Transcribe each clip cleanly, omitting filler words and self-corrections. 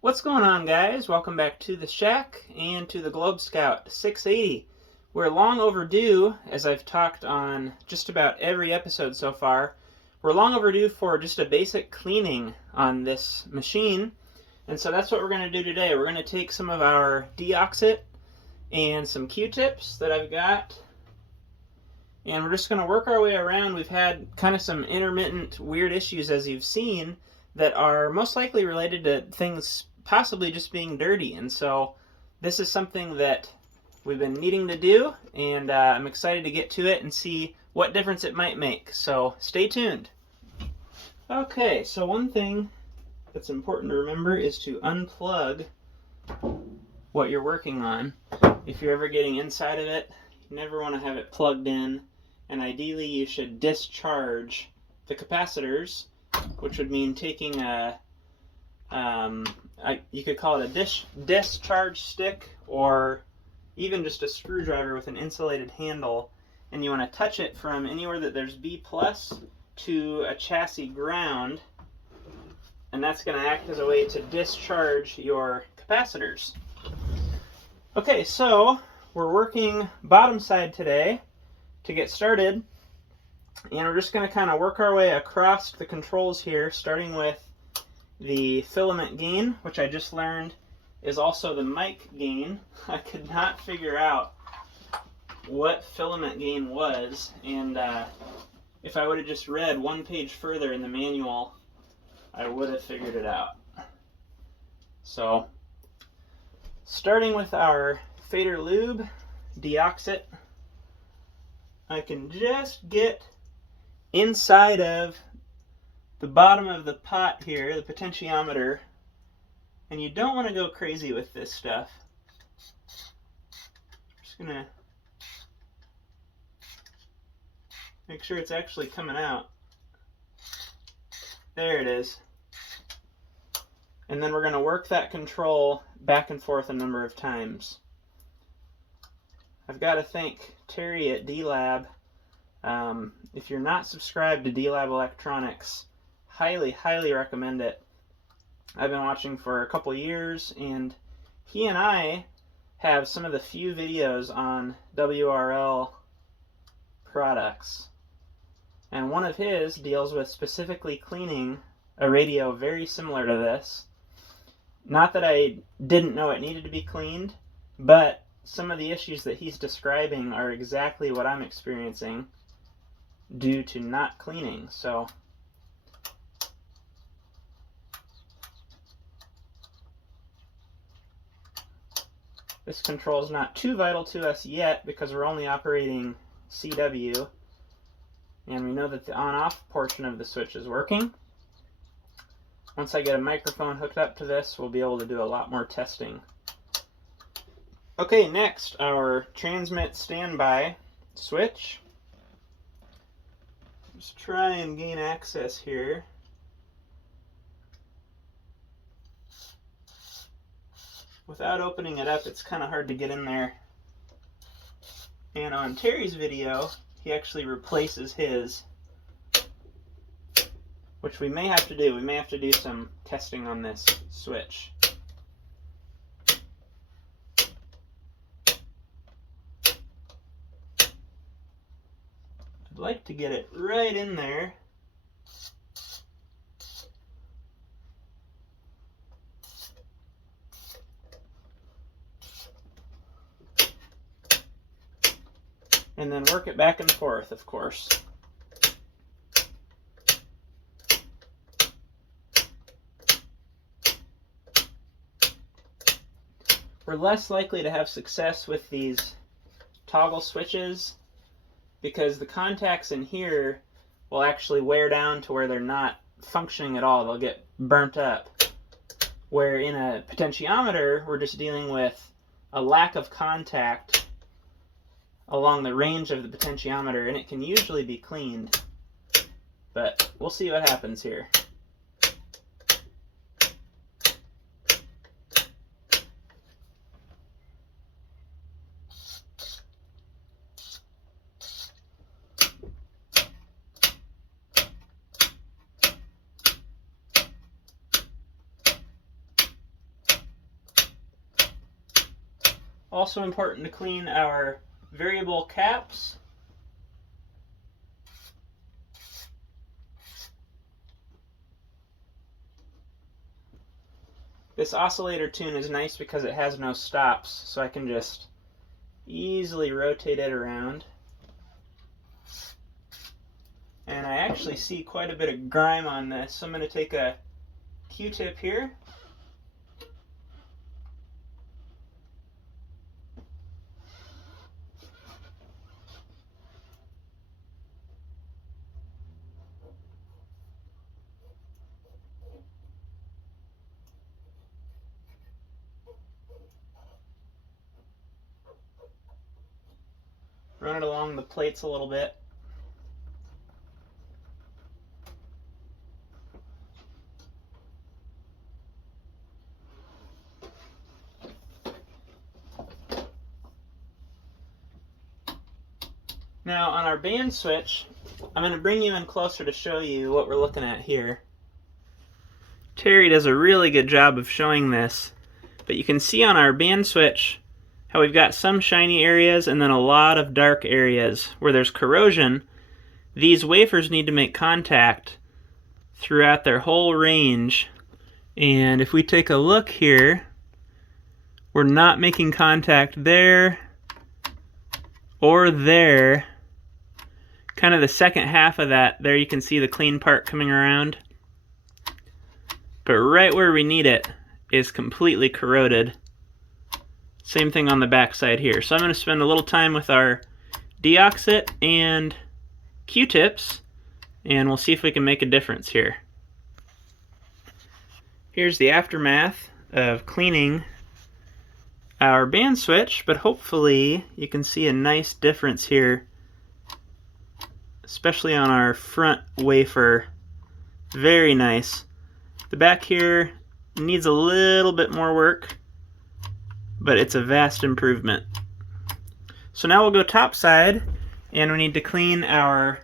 What's going on, guys? Welcome back to the Shack and to the Globe Scout 680. We're long overdue, as I've talked on just about every episode so far. We're long overdue for just a basic cleaning on this machine, and so that's what we're going to do today. We're going to take some of our deoxit and some Q-tips that I've got, and we're just going to work our way around. We've had kind of some intermittent weird issues, as you've seen, that are most likely related to things possibly just being dirty. And so this is something that we've been needing to do, and I'm excited to get to it and see what difference it might make. So stay tuned. Okay, so one thing that's important to remember is to unplug what you're working on. If you're ever getting inside of it, you never want to have it plugged in, and ideally you should discharge the capacitors, which would mean taking a, you could call it a discharge stick, or even just a screwdriver with an insulated handle, and you want to touch it from anywhere that there's B plus to a chassis ground, and that's going to act as a way to discharge your capacitors. Okay, so we're working bottom side today to get started. And we're just going to kind of work our way across the controls here, starting with the filament gain, which I just learned is also the mic gain. I could not figure out what filament gain was, and if I would have just read one page further in the manual, I would have figured it out. So, starting with our fader lube, deoxit, I can just get inside of the bottom of the pot here, the potentiometer, and you don't want to go crazy with this stuff. I'm just going to make sure it's actually coming out. There it is. And then we're going to work that control back and forth a number of times. I've got to thank Terry at D-Lab. If you're not subscribed to D-Lab Electronics, highly, highly recommend it. I've been watching for a couple years, and he and I have some of the few videos on WRL products. And one of his deals with specifically cleaning a radio very similar to this. Not that I didn't know it needed to be cleaned, but some of the issues that he's describing are exactly what I'm experiencing due to not cleaning. So this control is not too vital to us yet because we're only operating CW, and we know that the on-off portion of the switch is working. Once I get a microphone hooked up to this, we'll be able to do a lot more testing. Okay, next, our transmit standby switch. Just try and gain access here. Without opening it up, it's kind of hard to get in there. And on Terry's video, he actually replaces his, which we may have to do. We may have to do some testing on this switch. I'd like to get it right in there. And then work it back and forth, of course. We're less likely to have success with these toggle switches because the contacts in here will actually wear down to where they're not functioning at all. They'll get burnt up. Where in a potentiometer, we're just dealing with a lack of contact along the range of the potentiometer, and it can usually be cleaned. But we'll see what happens here. Also important to clean our variable caps. This oscillator tune is nice because it has no stops, so I can just easily rotate it around. And I actually see quite a bit of grime on this, so I'm going to take a Q-tip here. Run it along the plates a little bit. Now on our band switch, I'm going to bring you in closer to show you what we're looking at here. Terry does a really good job of showing this, but you can see on our band switch how we've got some shiny areas and then a lot of dark areas. Where there's corrosion, these wafers need to make contact throughout their whole range. And if we take a look here, we're not making contact there or there. Kind of the second half of that, there you can see the clean part coming around. But right where we need it is completely corroded. Same thing on the back side here. So I'm going to spend a little time with our deoxit and Q-tips, and we'll see if we can make a difference here. Here's the aftermath of cleaning our band switch, but hopefully you can see a nice difference here, especially on our front wafer. Very nice. The back here needs a little bit more work, but it's a vast improvement. So now we'll go top side, and we need to clean our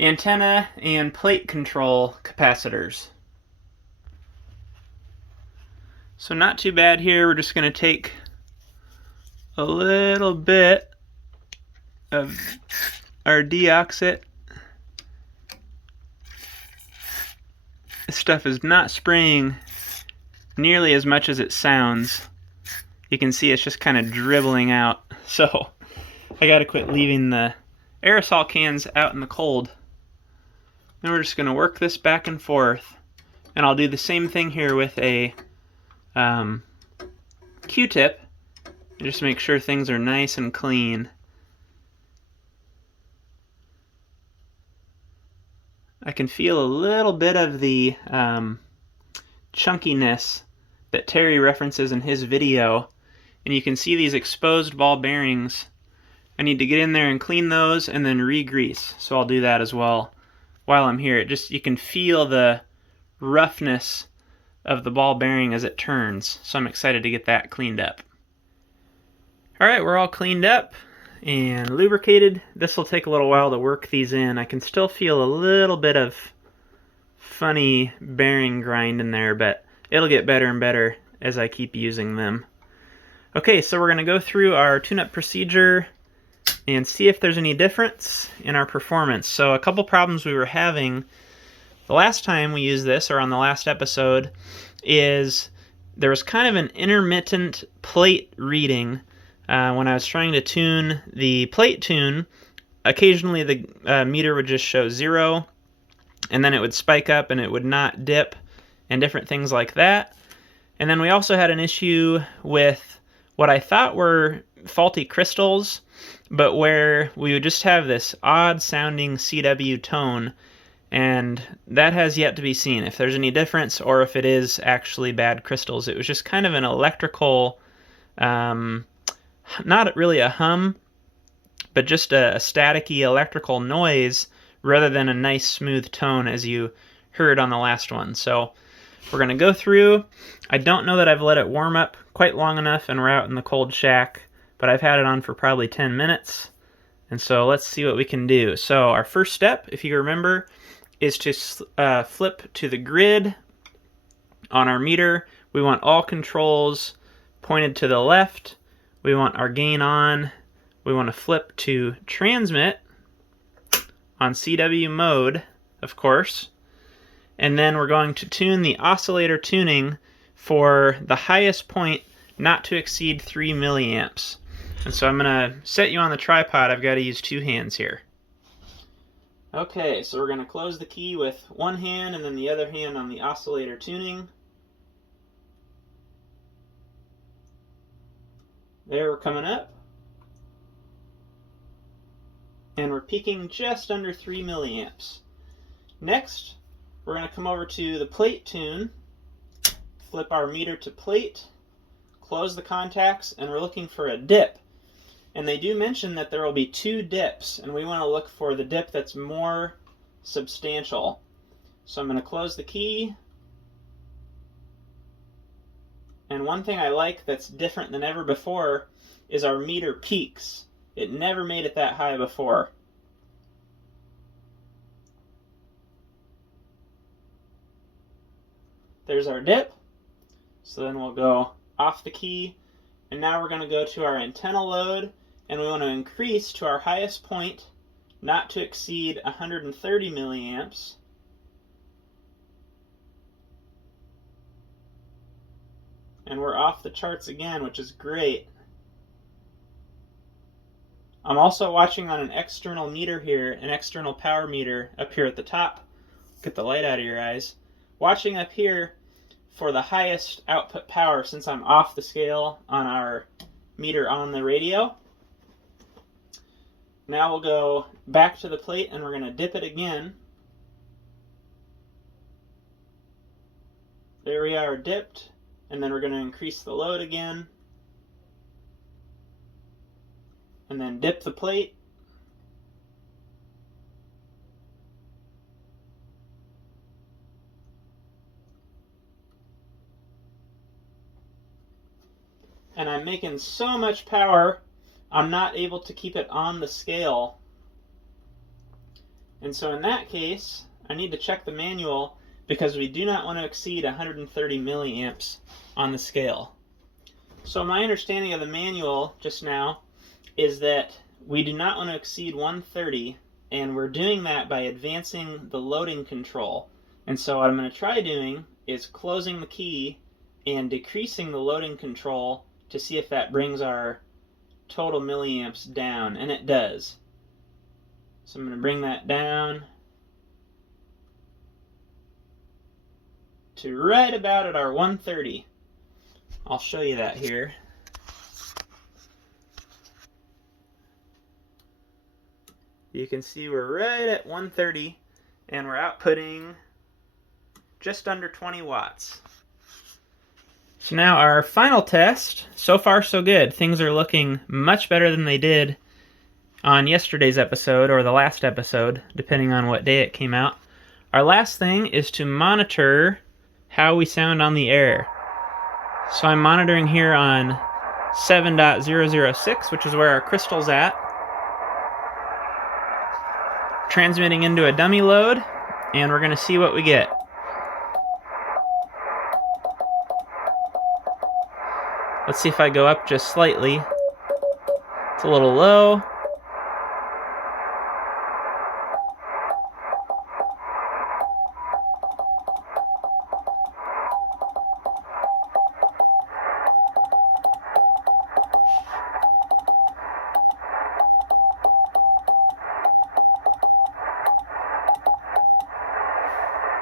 antenna and plate control capacitors. So not too bad here. We're just going to take a little bit of our deoxit. This stuff is not spraying nearly as much as it sounds. You can see it's just kind of dribbling out. So I got to quit leaving the aerosol cans out in the cold. Then we're just going to work this back and forth. And I'll do the same thing here with a Q-tip. Just make sure things are nice and clean. I can feel a little bit of the chunkiness that Terry references in his video. And you can see these exposed ball bearings. I need to get in there and clean those and then re-grease. So I'll do that as well while I'm here. You can feel the roughness of the ball bearing as it turns. So I'm excited to get that cleaned up. Alright, we're all cleaned up and lubricated. This will take a little while to work these in. I can still feel a little bit of funny bearing grind in there, but it'll get better and better as I keep using them. Okay, so we're going to go through our tune-up procedure and see if there's any difference in our performance. So a couple problems we were having the last time we used this, or on the last episode, is there was kind of an intermittent plate reading. When I was trying to tune the plate tune, occasionally the meter would just show 0, and then it would spike up and it would not dip, and different things like that. And then we also had an issue with what I thought were faulty crystals, but where we would just have this odd sounding CW tone, and that has yet to be seen if there's any difference or if it is actually bad crystals. It was just kind of an electrical, not really a hum, but just a staticky electrical noise rather than a nice smooth tone as you heard on the last one. So we're going to go through. I don't know that I've let it warm up quite long enough and we're out in the cold shack, but I've had it on for probably 10 minutes. And so let's see what we can do. So our first step, if you remember, is to flip to the grid on our meter. We want all controls pointed to the left. We want our gain on. We want to flip to transmit on CW mode, of course. And then we're going to tune the oscillator tuning for the highest point not to exceed 3 milliamps. And so I'm going to set you on the tripod. I've got to use 2 hands here. Okay, so we're going to close the key with one hand and then the other hand on the oscillator tuning. There, we're coming up. And we're peaking just under 3 milliamps. Next, we're going to come over to the plate tune, flip our meter to plate, close the contacts, and we're looking for a dip. And they do mention that there will be 2 dips, and we want to look for the dip that's more substantial. So I'm going to close the key. And one thing I like that's different than ever before is our meter peaks. It never made it that high before. There's our dip. So then we'll go off the key, and now we're going to go to our antenna load, and we want to increase to our highest point, not to exceed 130 milliamps. And we're off the charts again, which is great. I'm also watching on an external meter here, an external power meter up here at the top. Get the light out of your eyes. Watching up here for the highest output power since I'm off the scale on our meter on the radio. Now we'll go back to the plate and we're going to dip it again. There we are, dipped. And then we're going to increase the load again. And then dip the plate. And I'm making so much power, I'm not able to keep it on the scale. And so in that case, I need to check the manual because we do not want to exceed 130 milliamps on the scale. So my understanding of the manual just now is that we do not want to exceed 130, and we're doing that by advancing the loading control. And so what I'm going to try doing is closing the key and decreasing the loading control to see if that brings our total milliamps down, and it does. So I'm going to bring that down to right about at our 130. I'll show you that here. You can see we're right at 130, and we're outputting just under 20 watts. So now our final test, so far so good. Things are looking much better than they did on yesterday's episode or the last episode, depending on what day it came out. Our last thing is to monitor how we sound on the air. So I'm monitoring here on 7.006, which is where our crystal's at. Transmitting into a dummy load, and we're going to see what we get. Let's see if I go up just slightly. It's a little low.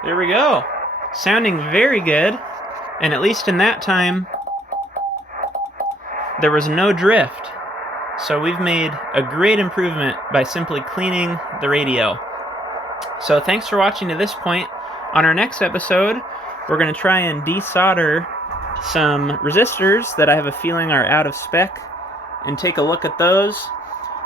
There we go. Sounding very good. And at least in that time, there was no drift. So we've made a great improvement by simply cleaning the radio. So thanks for watching to this point. On our next episode, we're going to try and desolder some resistors that I have a feeling are out of spec and take a look at those.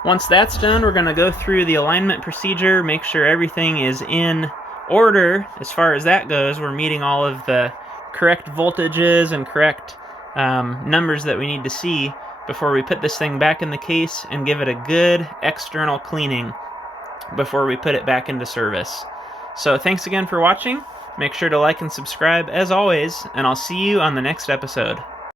Once that's done, we're going to go through the alignment procedure, make sure everything is in order as far as that goes. We're meeting all of the correct voltages and correct numbers that we need to see before we put this thing back in the case and give it a good external cleaning before we put it back into service. So thanks again for watching. Make sure to like and subscribe as always, and I'll see you on the next episode.